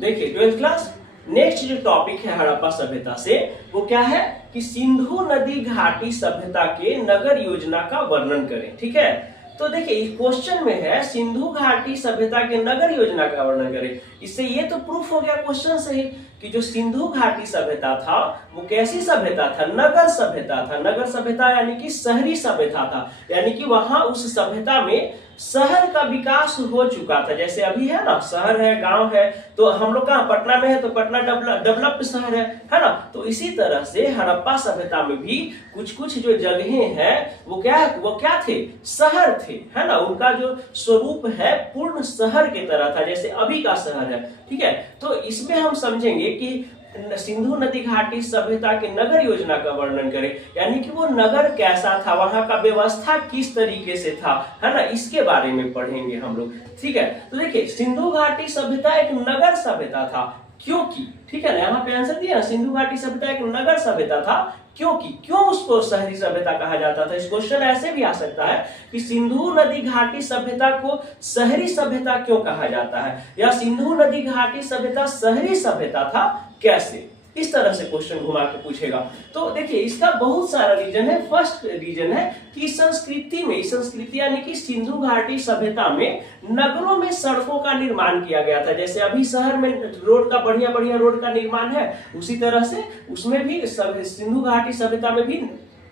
देखिए 12th class, next जो topic है हड़प्पा सभ्यता से वो क्या है कि सिंधु नदी घाटी सभ्यता के नगर योजना का वर्णन करें। ठीक है, तो देखिए इस क्वेश्चन में है सिंधु घाटी सभ्यता के नगर योजना का वर्णन करें। इससे ये तो प्रूफ हो गया क्वेश्चन से ही कि जो सिंधु घाटी सभ्यता था वो कैसी सभ्यता था, नगर सभ्यता था। नगर सभ्यता यानी कि शहरी सभ्यता था, यानी कि वहां उस सभ्यता में शहर का विकास हो चुका था। जैसे अभी है ना, शहर है, गांव है, तो हम लोग कहाँ पटना में है तो पटना डेवलप्ड शहर है ना। तो इसी तरह से हड़प्पा सभ्यता में भी कुछ कुछ जो जगहें हैं वो क्या थे, शहर थे, है ना। उनका जो स्वरूप है पूर्ण शहर की तरह था, जैसे अभी का शहर है। ठीक है, तो इसमें हम समझेंगे कि सिंधु नदी घाटी सभ्यता के नगर योजना का वर्णन करें, यानी कि वो नगर कैसा था, वहां का व्यवस्था किस तरीके से था, है ना, इसके बारे में पढ़ेंगे हम लोग। ठीक है, तो देखिए सिंधु घाटी सभ्यता एक नगर सभ्यता था क्योंकि, ठीक है ना, यहाँ पे आंसर दिया, सिंधु घाटी सभ्यता एक नगर सभ्यता था क्योंकि, क्यों उसको शहरी सभ्यता कहा जाता था। इस क्वेश्चन ऐसे भी आ सकता है कि सिंधु नदी घाटी सभ्यता को शहरी सभ्यता क्यों कहा जाता है, या सिंधु नदी घाटी सभ्यता शहरी सभ्यता था कैसे, इस तरह से क्वेश्चन घुमा के पूछेगा। तो देखिए इसका बहुत सारा रीजन है। फर्स्ट रीजन है कि संस्कृति यानी कि सिंधु घाटी सभ्यता में नगरों में सड़कों का निर्माण किया गया था। जैसे अभी शहर में रोड का बढ़िया रोड का निर्माण है, उसी तरह से उसमें भी सिंधु घाटी सभ्यता में भी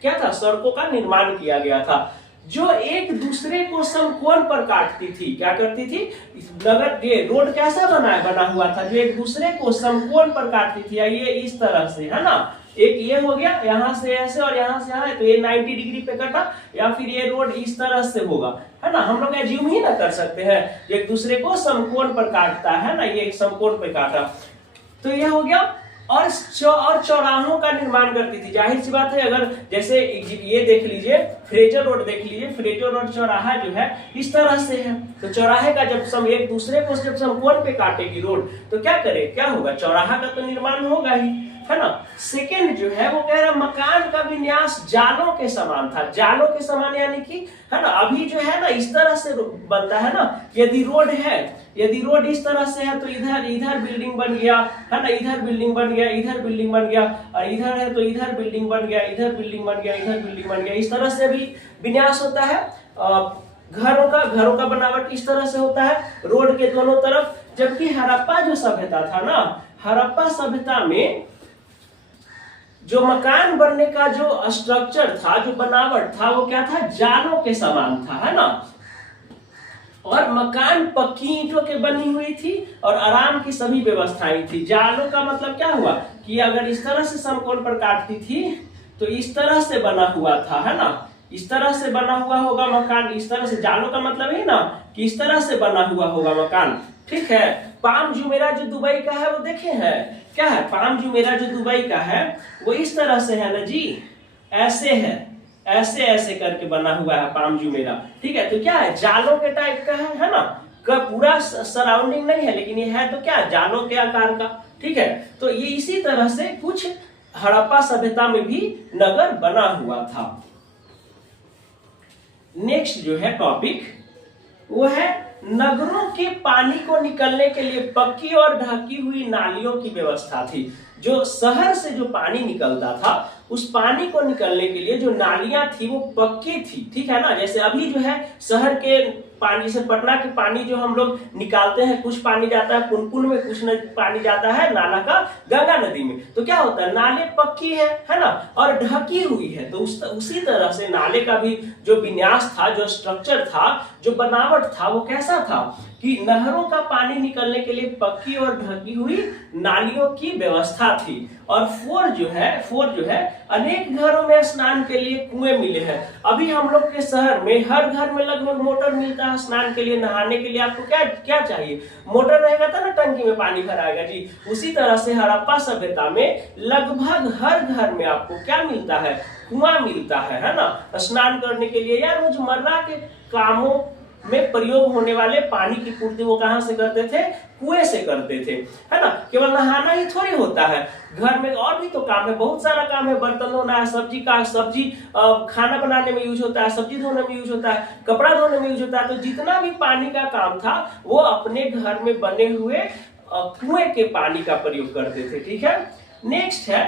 क्या था, सड़कों का निर्माण किया गया था जो एक दूसरे को समकोण पर काटती थी। क्या करती थी, नगर ये रोड कैसा बना हुआ था, जो एक दूसरे को समकोण पर काटती थी। ये इस तरह से, है ना, एक ये हो गया यहाँ से ऐसे और यहाँ से यहाँ, तो ये 90 डिग्री पे कटा, या फिर ये रोड इस तरह से होगा, है ना। हम लोग एज्यूम ही ना कर सकते हैं, एक दूसरे को समकोण पर काटता है ना, ये एक समकोण पे काटा, तो ये हो गया। और चौराहों का निर्माण करती थी। जाहिर सी बात है, अगर जैसे ये देख लीजिए, फ्रेजर रोड देख लीजिए, फ्रेजर रोड चौराहा जो है इस तरह से है, तो चौराहे का जब एक दूसरे को जब समकोण पे काटेगी रोड, तो क्या होगा, चौराहा का तो निर्माण होगा ही, है ना। सेकेंड जो है वो कह रहा मकान का विन्यास जालों के समान था। जालों के समान यानी कि, है ना, अभी जो है ना इस तरह से बनता है ना, यदि रोड इस तरह से है तो इधर बिल्डिंग बन गया, है ना, इधर बिल्डिंग बन गया, इधर बिल्डिंग बन गया, और इधर है तो इधर बिल्डिंग बन गया, इधर बिल्डिंग बन गया, इधर बिल्डिंग बन गया, इस तरह से भी विन्यास होता है। घरों का बनावट इस तरह से होता है रोड के दोनों तरफ। जबकि हड़प्पा जो सभ्यता था ना, हड़प्पा सभ्यता में जो मकान बनने का जो स्ट्रक्चर था, जो बनावट था, वो क्या था, जालों के समान था, है ना। और मकान पक्की ईंटों के बनी हुई थी और आराम की सभी व्यवस्थाएं थी। जालों का मतलब क्या हुआ कि अगर इस तरह से समकोण पर काटती थी तो इस तरह से बना हुआ था, है ना, इस तरह से बना हुआ होगा मकान, इस तरह से। जालों का मतलब है ना कि इस तरह से बना हुआ होगा मकान। ठीक है, पाम जुमेरा जो दुबई का है वो देखे हैं, क्या है, पाम जुमेरा जो दुबई का है वो इस तरह से है ना जी, ऐसे है, ऐसे करके बना हुआ है पाम जुमेरा। ठीक है, तो क्या है, जालों के टाइप का है ना, पूरा सराउंडिंग नहीं है, लेकिन ये है तो क्या, जालों के आकार का। ठीक है, तो ये इसी तरह से कुछ हड़प्पा सभ्यता में भी नगर बना हुआ था। नेक्स्ट जो है टॉपिक वो है नगरों के पानी को निकलने के लिए पक्की और ढकी हुई नालियों की व्यवस्था थी। जो शहर से जो पानी निकलता था, उस पानी को निकलने के लिए जो नालियां थी वो पक्की थी। ठीक है ना, जैसे अभी जो है शहर के पानी से, पटना के पानी जो हम लोग निकालते हैं, कुछ पानी जाता है पुनपुन में, कुछ पानी जाता है नाला का गंगा नदी में, तो क्या होता है, नाले पक्की है ना, और ढकी हुई है। तो उसी तरह से नाले का भी जो विन्यास था, जो स्ट्रक्चर था, जो बनावट था, वो कैसा था कि नहरों का पानी निकलने के लिए पक्की और ढकी हुई नालियों की व्यवस्था थी। और फोर जो है अनेक घरों में स्नान के लिए कुएं मिले हैं। अभी हम लोग के शहर में हर घर में लगभग मोटर मिलता है स्नान के लिए, नहाने के लिए। आपको क्या चाहिए, मोटर रहेगा तो ना टंकी में पानी भराएगा जी। उसी तरह से हड़प्पा सभ्यता में लगभग हर घर में आपको क्या मिलता है, कुआं मिलता है ना, स्नान करने के लिए या रोजमर्रा के कामों में प्रयोग होने वाले पानी की पूर्ति वो कहां से करते थे, कुएं से करते थे, है ना। केवल नहाना ही थोड़ी होता है, घर में और भी तो काम है, बहुत सारा काम है। बर्तन धोना है, सब्जी खाना बनाने में यूज होता है, सब्जी धोने में यूज होता है, कपड़ा धोने में यूज होता है। तो जितना भी पानी का काम था वो अपने घर में बने हुए कुएं के पानी का प्रयोग करते थे। ठीक है, नेक्स्ट है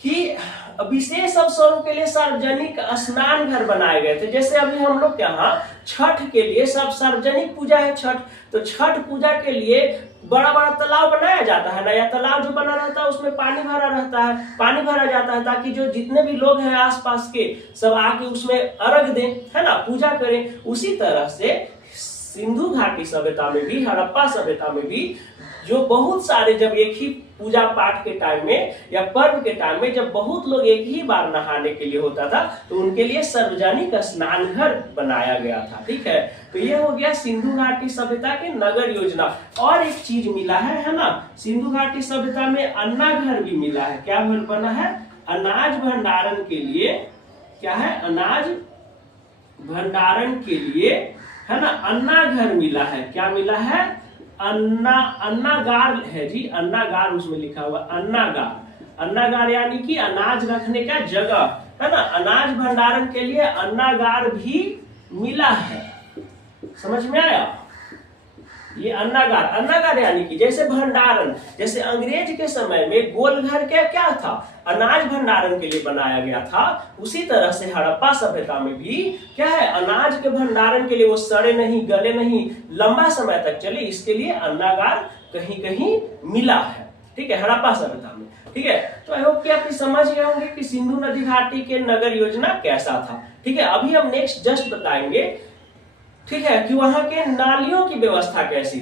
कि विशेष अवसरों के लिए सार्वजनिक स्नान घर बनाए गए थे। जैसे अभी हम लोग के यहाँ छठ के लिए सब सार्वजनिक पूजा है छठ, तो छठ पूजा के लिए बड़ा बड़ा तालाब बनाया जाता है ना, या तालाब जो बना रहता है उसमें पानी भरा रहता है, पानी भरा जाता है ताकि जो जितने भी लोग हैं आसपास के सब आके उसमें अर्घ दें, है ना, पूजा करें। उसी तरह से सिंधु घाटी सभ्यता में भी, हड़प्पा सभ्यता में भी जो बहुत सारे, जब एक ही पूजा पाठ के टाइम में या पर्व के टाइम में जब बहुत लोग एक ही बार नहाने के लिए होता था तो उनके लिए सार्वजनिक स्नान घर बनाया गया था। ठीक है, तो ये हो गया सिंधु घाटी सभ्यता के नगर योजना। और एक चीज मिला है ना, सिंधु घाटी सभ्यता में अन्ना घर भी मिला है। क्या बना है? अनाज भंडारण के लिए, क्या है? अनाज भंडारण के लिए, है ना, अन्ना घर मिला है। क्या मिला है? अन्नागार है जी, अन्नागार उसमें लिखा हुआ अन्नागार। अन्नागार यानी कि अनाज रखने का जगह, है ना। अनाज भंडारण के लिए अन्नागार भी मिला है। समझ में आया? ये अन्नागार, अन्नागार यानी कि जैसे भंडारण, जैसे अंग्रेज के समय में गोलघर क्या था? अनाज भंडारण के लिए बनाया गया था। उसी तरह से हड़प्पा सभ्यता में भी क्या है? अनाज के भंडारण के लिए, वो सड़े नहीं, गले नहीं, लंबा समय तक चले, इसके लिए अन्नागार कहीं कहीं मिला है। ठीक है, हड़प्पा सभ्यता में। ठीक है, तो आई होप कि आप समझ गए होंगे कि सिंधु नदी घाटी के नगर योजना कैसा था। ठीक है, अभी हम नेक्स्ट जस्ट बताएंगे, ठीक है, कि वहां के नालियों की व्यवस्था कैसी थी।